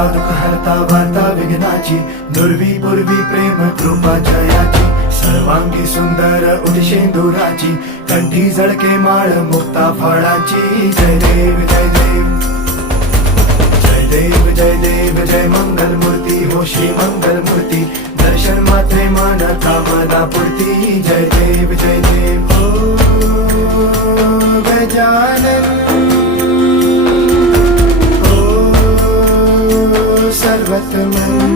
हरता दुःख हरता वार्ता विघ्नाची, दुर्वी पूर्वी प्रेम कृपा जयाची, सर्वांगी सुंदर उदिशेंदुराची, कंठी झळके माळ मुक्ता फळाची. जय देव जय देव जय देव जय देव जय मंगल मूर्ती हो श्री मंगल मूर्ती, दर्शन मात्रे मन कामना पूर्ती. जय देव जय देव हो गजानन हो सर्वतमन.